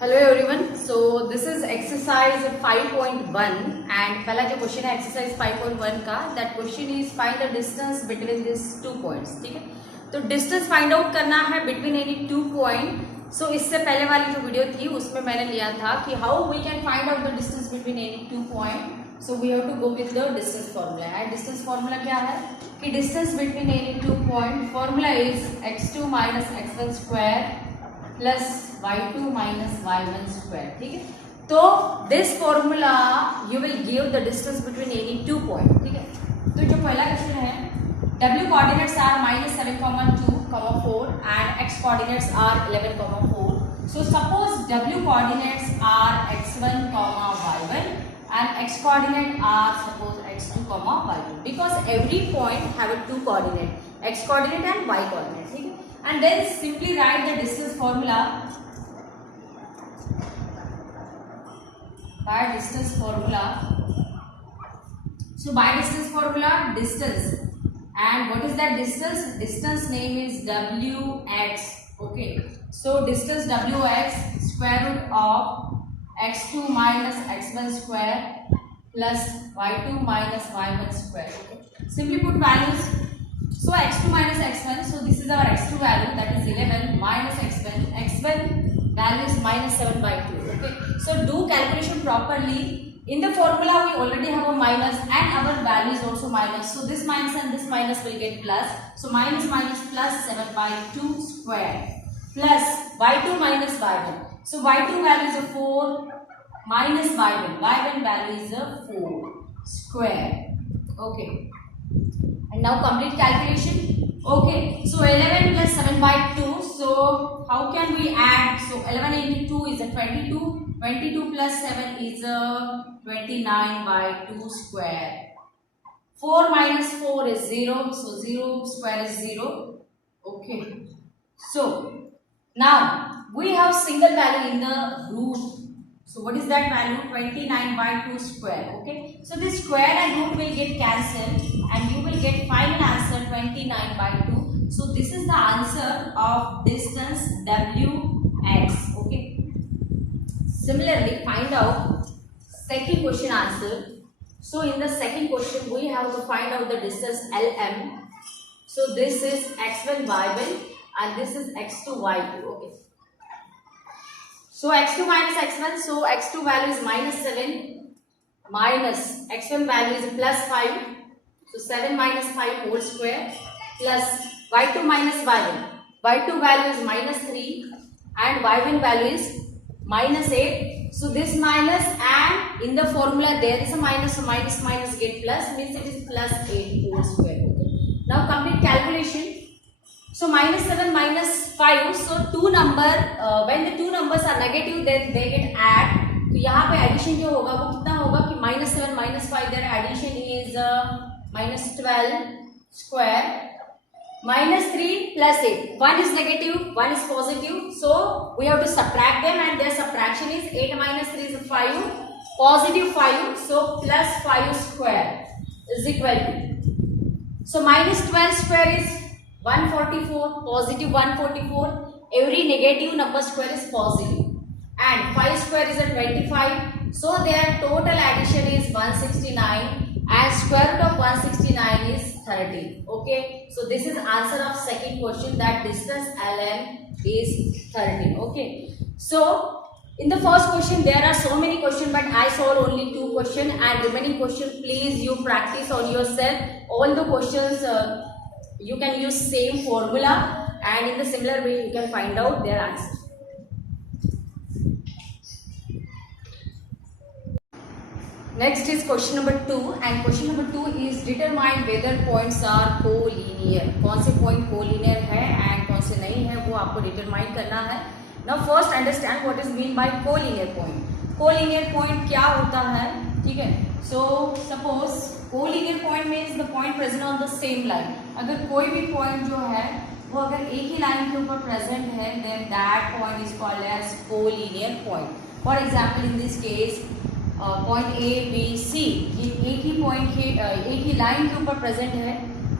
Hello everyone, so this is exercise 5.1 and पहला जो question है एक्सरसाइज 5.1 का, that question is find the distance between this 2 points. ठीक है, तो डिस्टेंस फाइंड आउट करना है बिटवीन एनी 2 पॉइंट। सो इससे पहले वाली जो वीडियो थी उसमें मैंने लिया था कि how we can find out the distance between any 2 point. So we have to go with the distance formula. And distance formula क्या है कि distance between any 2 point formula is x2 minus x1 square plus y2 minus y1 square. ठीक है, तो this formula you will give the distance between any 2 point. ठीक है, तो जो पहला क्वेश्चन है, w coordinates are -7, 2, 4 and x coordinates are 11, 4। So suppose w coordinates are x1, y1 and x coordinate are suppose x2, y2 because every point have a 2 coordinate, x coordinate and y coordinate. ठीक है, and then simply write the distance formula by distance formula. So by distance formula, distance, and what is that distance? Distance name is wx. Okay, so distance wx square root of x2 minus x1 square plus y2 minus y1 square. Okay, simply put values. So x2 minus x1, so this is our x2 value, that is 11 minus x1. x1 value is -7/2. Okay, so do calculation properly. In the formula we already have a minus and our value is also minus, so this minus and this minus will get plus. So minus minus plus 7/2 square plus y2 minus y1. So y2 value is a 4 minus y1. y1 value is a 4 square. Okay, and now complete calculation. Okay, so 11 plus 7/2. So how can we add? So 11 into 2 is a 22. 22 plus 7 is a 29/2 square. 4 minus 4 is 0. So 0 square is 0. Okay, so now we have single value in the root. So what is that value? 29/2 square. Okay, so this square and root will get cancelled and you will get final answer 29/2. So this is the answer of distance wx. Okay, similarly find out second question answer. So in the second question we have to find out the distance lm. So this is x1 y1 and this is x2 y2. Okay, so x2 minus x1, so x2 value is -7 minus x1 value is +5, so 7 minus 5 whole square plus y2 minus y1. y2 value is -3 and y1 value is -8. So this minus and in the formula there is a minus, so minus minus get plus, means it is +8 whole square. Okay, now complete calculation. So -7 minus 5, so two number, when the two numbers are negative then they get add. तो यहाँ पे addition जो होगा वो कितना होगा कि -7 minus 5, their addition is -12 square -3 plus 8. One is negative, one is positive, so we have to subtract them and their subtraction is 8 minus 3 is 5, positive 5, so plus 5 square is equal to, so -12 square is 144, positive 144. Every negative number square is positive and 5 square is a 25, so their total addition is 169 and square root of 169 is 30. Okay, so this is answer of second question, that distance lm is 30. Okay, so in the first question there are so many questions but I solved only 2 questions and remaining question please you practice on yourself. All the questions you can use same formula and in the similar way you can find out their answer. Next is question number 2 and question number 2 is determine whether points are collinear. कौन से point collinear है and कौन से नहीं है वो आपको determine करना है. Now first understand what is mean by collinear point. Collinear point क्या होता है? ठीक है, so suppose collinear point means the point present on the same line. अगर कोई भी point जो है वो अगर एक ही लाइन के ऊपर present है then that point is called as collinear point. For example in this case point A B C, ये एक ही point के एक ही line के ऊपर present है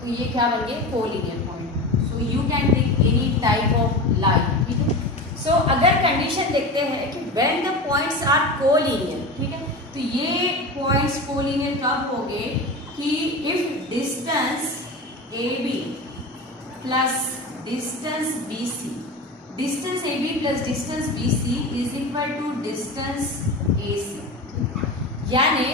तो ये क्या बन गए collinear point. So you can take any type of line. ठीक है, सो अगर कंडीशन देखते हैं कि when the points are collinear, ठीक है, तो ये पॉइंट्स कोलिनियर कब होंगे कि if distance A B plus distance B C, distance A B plus distance B C is equal to distance A C, यानी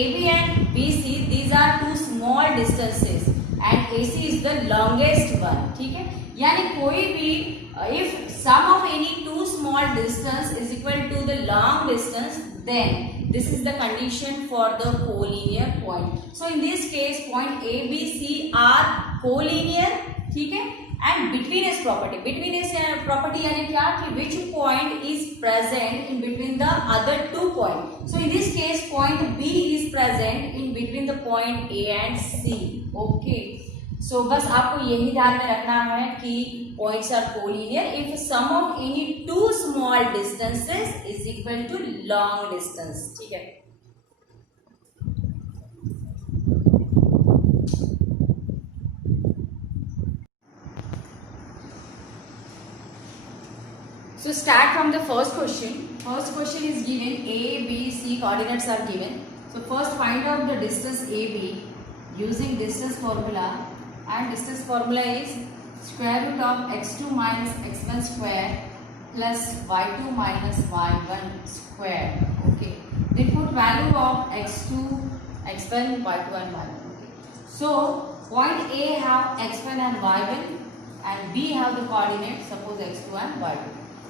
A B and B C these are two small distances and A C is the longest one, ठीक है, यानी कोई भी if sum of any two small distance is equal to the long distance, then this is the condition for the collinear point. So in this case point A, B, C are collinear, ठीक है, and betweenness property. Betweenness property यानी क्या कि which point is present in between the other two points. So in this case point B is present in between the point A and C. Okay. So बस आपको यही ध्यान में रखना है कि points are collinear if sum of any two small distances is equal to long distance, ठीक है. So start from the first question. First question is given A, B, C coordinates are given. So first find out the distance AB using distance formula, and distance formula is square root of x2 minus x1 square plus y2 minus y1 square. Okay. Then put value of x2, x1, y2 and y1. Okay. So point A have x1 and y1 and B have the coordinate, suppose x2 and y2.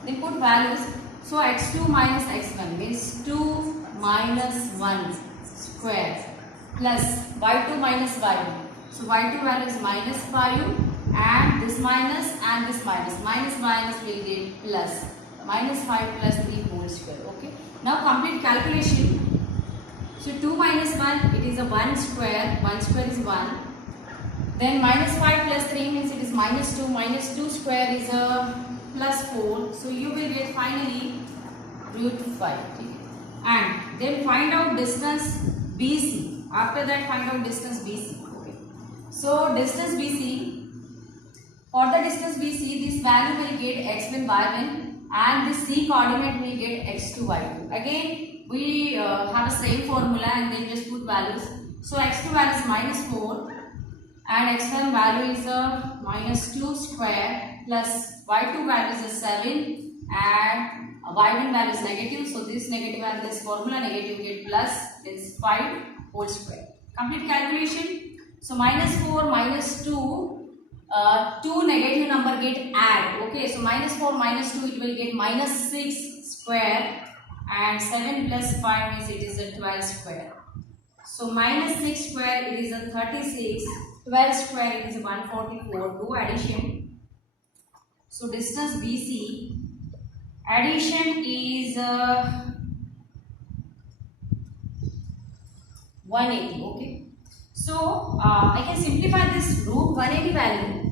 Then put values. So x2 minus x1 means 2 minus 1 square plus y2 minus y1. So y2 value is minus 5 and this minus minus will get plus minus 5 plus 3 whole square. Okay. Now complete calculation. So 2 minus 1 it is a 1 square. 1 square is 1. Then minus 5 plus 3 means it is minus 2. Minus 2 square is a plus 4. So you will get finally root 5. Okay. And then find out distance BC. After that find out distance BC. So distance BC, for the distance BC this value will get x1 y1 and this C coordinate will get x2 y2. Again we have the same formula and then just put values. So x2 value is minus 4 and x1 value is a minus 2 square plus y2 value is a 7 and y1 value is negative. So this negative and this formula negative get plus is 5 whole square. Complete calculation. So minus 4 minus 2, two negative number get add. Okay, so minus 4 minus 2 it will get minus 6 square and 7 plus 5 means it is a 12 square. So minus 6 square it is a 36, 12 square it is a 144. Do addition. So distance BC, addition is 180. Okay. So I can simplify this root 180 value.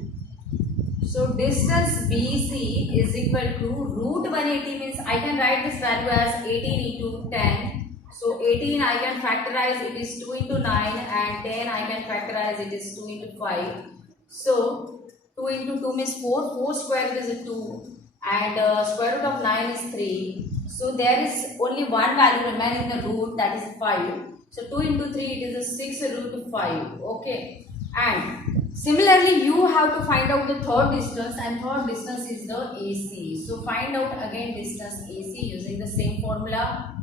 So distance BC is equal to root 180 means I can write this value as 18 into 10. So 18 I can factorize, it is 2 into 9 and 10 I can factorize, it is 2 into 5. So 2 into 2 means 4, 4 square is a 2 and square root of 9 is 3. So there is only one value remaining in the root, that is 5. So 2 into 3 it is a 6 root 5. Okay. And similarly you have to find out the third distance and third distance is the AC. So find out again distance AC using the same formula.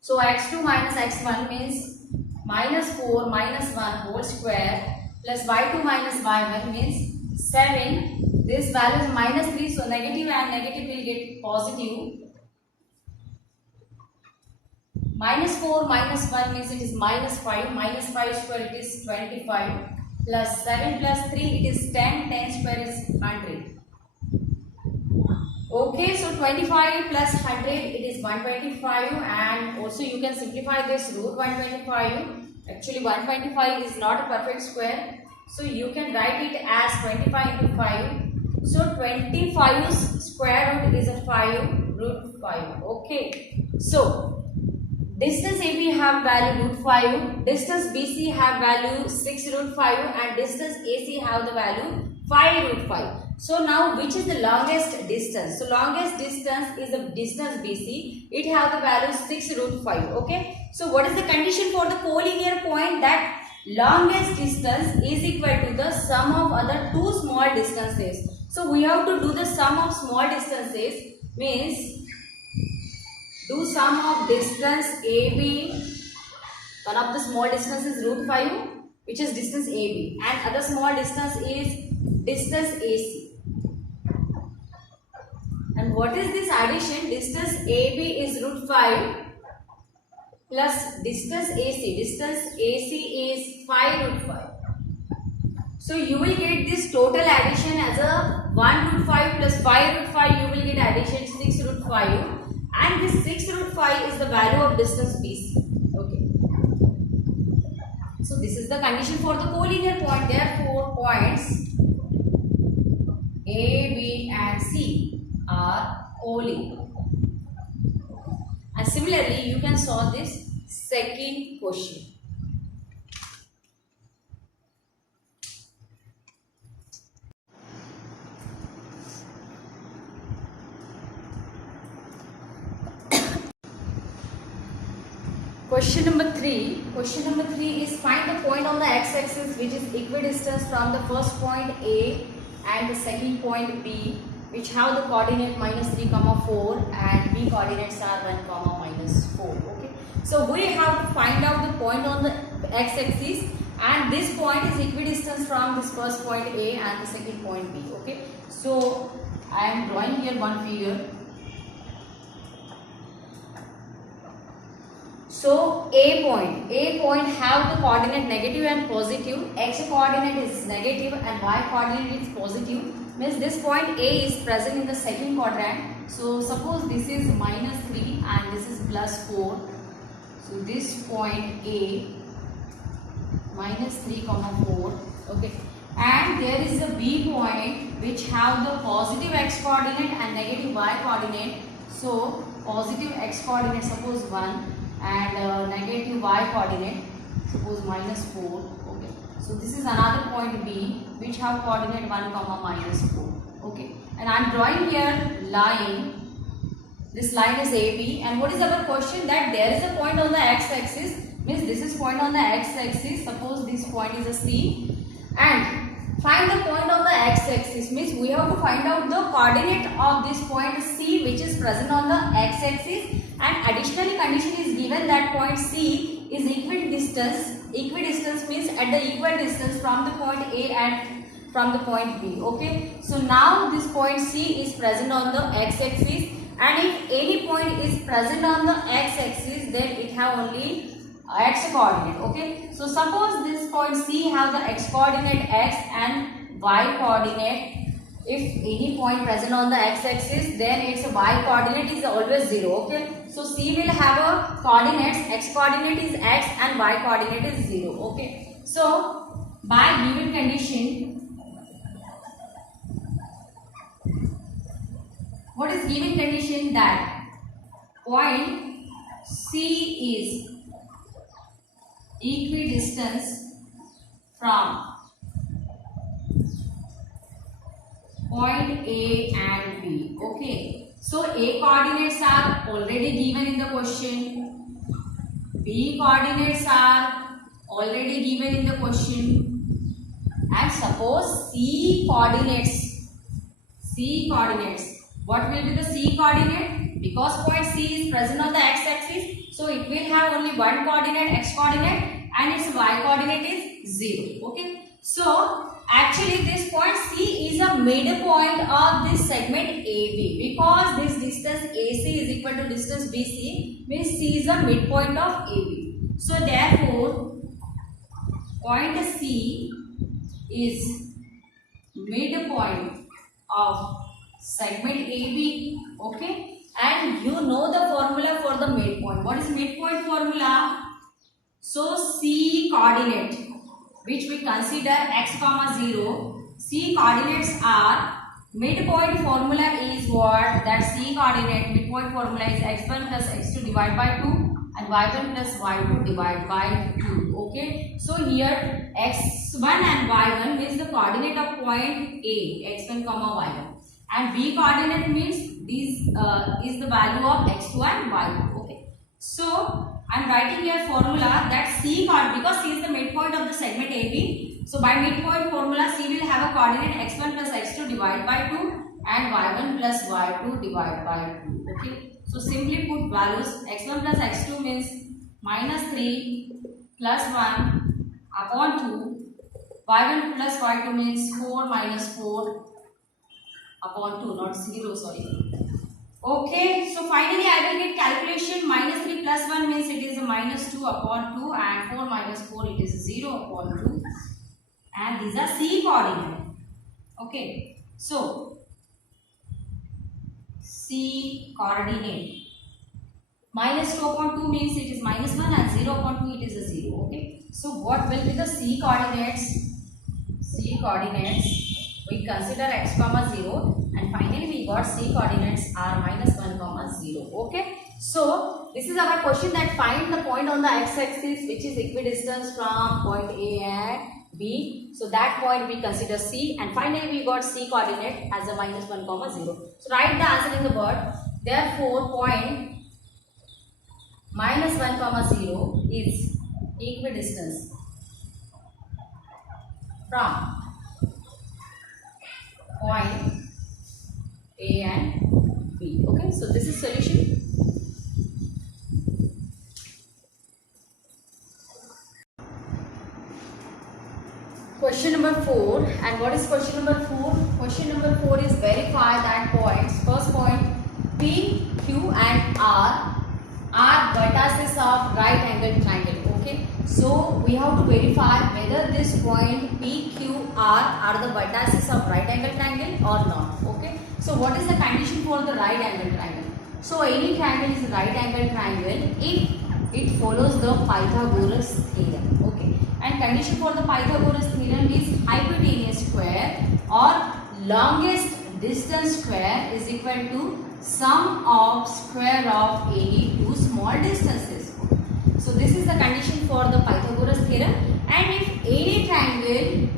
So x2 minus x1 means minus 4 minus 1 whole square plus y2 minus y1 means 7. This value is minus 3, so negative and negative will get positive. Minus 4 minus 1 means it is minus 5. Minus 5 square it is 25. Plus 7 plus 3 it is 10. 10 square is 100. Okay, so 25 plus 100 it is 125 and also you can simplify this root 125. Actually 125 is not a perfect square. So you can write it as 25 into 5. So 25's square root is a 5 root 5. Okay. So distance AB have value root 5, distance BC have value 6 root 5 and distance AC have the value 5 root 5. So now which is the longest distance? So longest distance is the distance BC. It have the value 6 root 5. Okay. So what is the condition for the collinear point? That longest distance is equal to the sum of other two small distances. So we have to do the sum of small distances, means do sum of distance AB. One of the small distance is root 5, which is distance AB, and other small distance is distance AC. And what is this addition? Distance AB is root 5 plus distance AC. Distance AC is 5 root 5. So you will get this total addition as a 1 root 5 plus 5 root 5. You will get addition 6 root 5. And this 6 root 5 is the value of distance BC. Okay. So this is the condition for the collinear point. Therefore, points A, B and C are collinear. And similarly, you can solve this second question. Question number 3. Question number 3 is find the point on the x-axis which is equidistant from the first point A and the second point B, which have the coordinate -3, 4 and B coordinates are 1, -4. Okay. So we have to find out the point on the x-axis, and this point is equidistant from this first point A and the second point B. Okay. So I am drawing here one figure. So A point have the coordinate negative and positive. X coordinate is negative and Y coordinate is positive. Means this point A is present in the second quadrant. So suppose this is -3 and this is +4. So this point A -3, 4. Okay. And there is a B point which have the positive X coordinate and negative Y coordinate. So positive X coordinate suppose 1. And negative Y coordinate suppose -4. Okay. So this is another point B which have coordinate 1, -4. Okay. And I am drawing here line. This line is AB. And what is our question? That there is a point on the x-axis. Means this is point on the x-axis. Suppose this point is a C. And find the point on the x-axis. Means we have to find out the coordinate of this point C which is present on the x-axis. And additionally condition is given that point C is equidistant. Equidistance means at the equal distance from the point A and from the point B. Okay. So now this point C is present on the x-axis, and if any point is present on the x-axis, then it have only x coordinate. Okay. So suppose this point C have the x coordinate x and y coordinate. If any point present on the x-axis, then its y coordinate is always 0. Okay. So C will have a coordinates, x coordinate is x and y coordinate is 0. Okay. So by given condition, what is given condition? That point C is equidistant from point A and B. Okay. So A coordinates are already given in the question. B coordinates are already given in the question. And suppose C coordinates. What will be the C coordinate? Because point C is present on the x-axis, so it will have only one coordinate, x coordinate, and its y coordinate is 0. Okay. So actually this point C is a midpoint of this segment AB, because this distance AC is equal to distance BC, means C is a midpoint of AB. So therefore point C is midpoint of segment AB. Okay. And you know the formula for the midpoint. What is midpoint formula? So C coordinate, which we consider x, 0. C coordinates are, midpoint formula is what? That C coordinate midpoint formula is x1 plus x2 divided by 2, and y1 plus y2 divided by 2. Okay, so here x1 and y1 means the coordinate of point A, x1 comma y1, and b coordinate means this is the value of x2 and y2. Okay, so I'm writing here formula that c because c is the midpoint of the segment AB. So by midpoint formula, c will have a coordinate x1 plus x2 divided by 2 and y1 plus y2 divided by 2. Okay, so simply put values x1 plus x2 means minus 3 plus 1 upon 2. y1 plus y2 means 4 minus 4 upon 2, not 0, sorry. Okay, so finally I will get calculation. Minus 3 plus 1 means it is a minus 2 upon 2, and 4 minus 4 it is 0 upon 2, and these are c coordinate. Okay, so c coordinate minus 2 upon 2 means it is minus 1, and 0 upon 2 it is a 0. Okay, so what will be the c coordinates? C coordinates, we consider x comma 0, and finally we got c coordinates are minus 1 comma 0. Okay, so this is our question that find the point on the x-axis which is equidistant from point A and B. So that point we consider c, and finally we got c coordinate as a minus 1 comma 0. So write the answer in the board. Therefore point minus 1 comma 0 is equidistance from point A and B. Okay, so this is solution. Question number 4. And what is question number 4? Question number 4 is verify that points. First point, P, Q and R are vertices of right angled triangle. Okay, so we have to verify whether this point P, Q, R are the vertices of right angled triangle or not. Okay, so what is the condition for the right angled triangle? So any triangle is a right angled triangle if it follows the Pythagoras theorem. Okay, and condition for the Pythagoras theorem is hypotenuse square or longest distance square is equal to sum of square of any two small distances. So this is the condition for the Pythagoras theorem, and if any triangle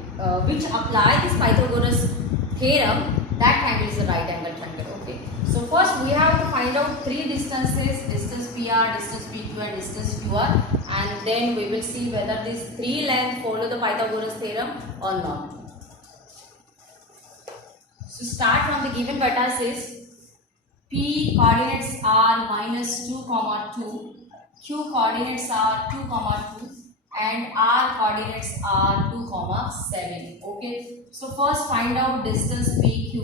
which apply this Pythagoras theorem, that triangle is a right angle triangle. Okay, so first we have to find out three distances: distance PR, distance PQ and distance QR, and then we will see whether these three lengths follow the Pythagoras theorem or not. So start from the given vertices. P coordinates are minus 2 comma 2, Q coordinates are 2 comma 2, and R coordinates are 2 comma 7. Okay, so first find out distance PQ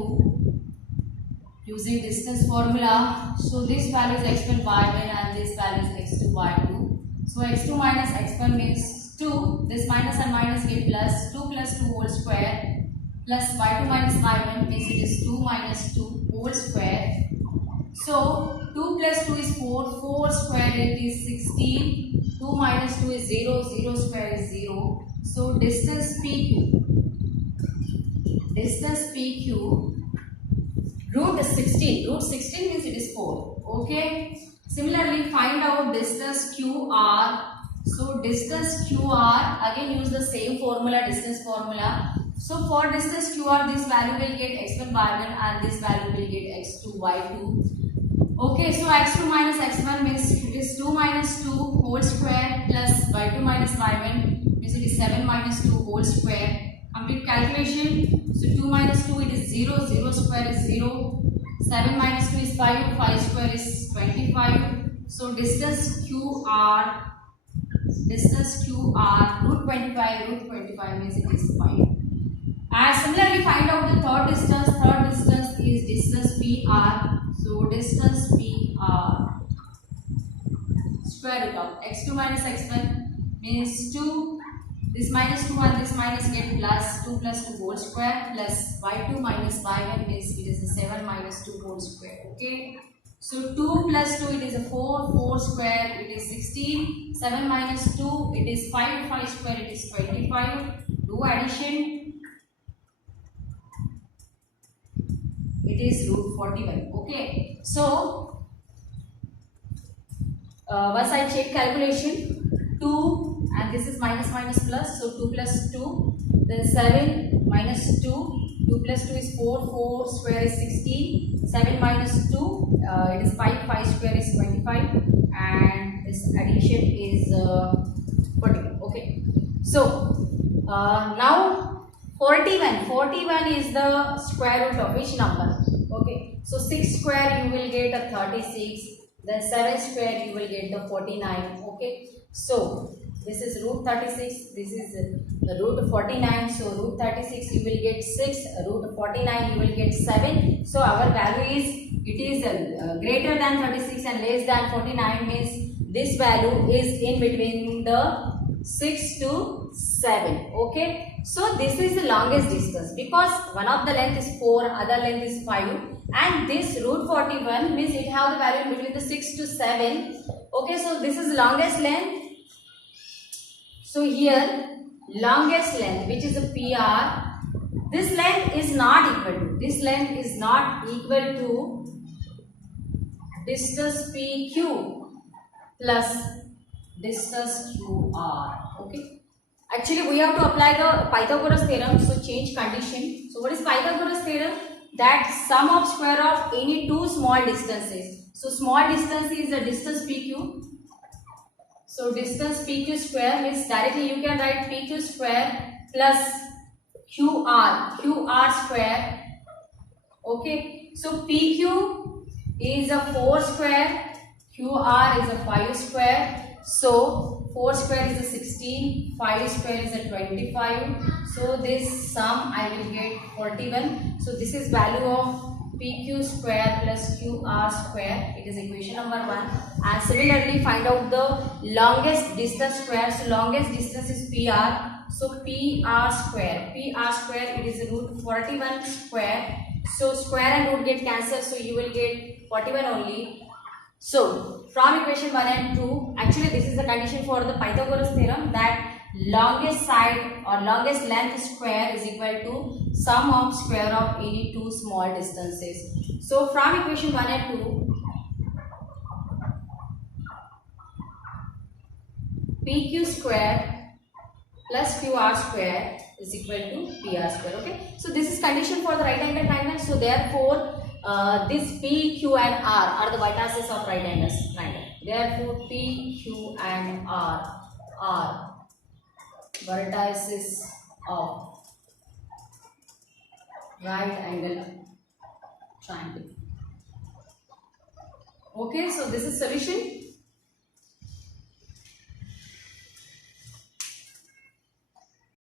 using distance formula. So this value is x1 y1 and this value is x2 y2. So x2 minus x1 means 2, this minus and minus get plus, 2 plus 2 whole square, plus y2 minus y1 means it is 2 minus 2 whole square. So 2 plus 2 is 4, 4 square it is 16, 2 minus 2 is 0, 0 square is 0. So distance PQ root 16, root 16 means it is 4. Okay, similarly find out distance QR. So distance QR, again use the same formula, distance formula. So for distance QR, this value will get x1 y1 and this value will get x2 y2. Okay, so x2 minus x1 means it is 2 minus 2 whole square plus y2 minus y1 means it is 7 minus 2 whole square. Complete calculation. So 2 minus 2 it is 0, 0 square is 0, 7 minus 2 is 5, 5 square is 25. So distance QR root 25 means it is 5. And similarly find out the third distance. Third distance is distance PR. So distance PR square root of x2 minus x1 means 2. This minus 2 and this minus get plus 2 plus 2 whole square plus y2 minus y1 means it is a 7 minus 2 whole square. Okay. So 2 plus 2 it is a 4, 4 square it is 16, 7 minus 2 it is 5, 5 square it is 25. Do addition. It is root 41. Okay, so once I check calculation, 2 and this is minus minus plus, so 2 plus 2, then 7 minus 2, 2 plus 2 is 4, 4 square is 16, 7 minus 2, it is 5, 5 square is 25, and this addition is 40. Okay, so now 41 is the square root of which number? Okay, so 6 square you will get a 36, then 7 square you will get the 49. Okay, so this is root 36, this is the root 49, so root 36 you will get 6, root 49 you will get 7. So our value is, it is greater than 36 and less than 49, means this value is in between the 6 to 7. Okay, so this is the longest distance because one of the length is 4, other length is 5, and this root 41 means it have the value in between the 6 to 7. Okay, so this is longest length. So here longest length, which is a PR, this length is not equal to, distance PQ plus distance QR. Okay, actually we have to apply the Pythagoras theorem, so change condition. So what is Pythagoras theorem? That sum of square of any two small distances. So small distance is the distance PQ. So distance PQ square means directly you can write PQ square plus QR square. Okay, so PQ is a 4 square, QR is a 5 square. So 4 square is a 16, 5 square is a 25. So this sum I will get 41. So this is value of PQ square plus QR square. It is equation number 1. And similarly find out the longest distance square. So longest distance is PR. So PR square. It is root 41 square. So square and root get cancelled. So you will get 41 only. So from equation 1 and 2, actually this is the condition for the Pythagoras theorem, that longest side or longest length square is equal to sum of square of any two small distances. So from equation 1 and 2, PQ square plus QR square is equal to PR square. Okay, so this is condition for the right angle triangle. So therefore this P, Q and R are the vertices of right angle triangle. Therefore P, Q and R are vertices of right angle triangle. Okay, so this is solution.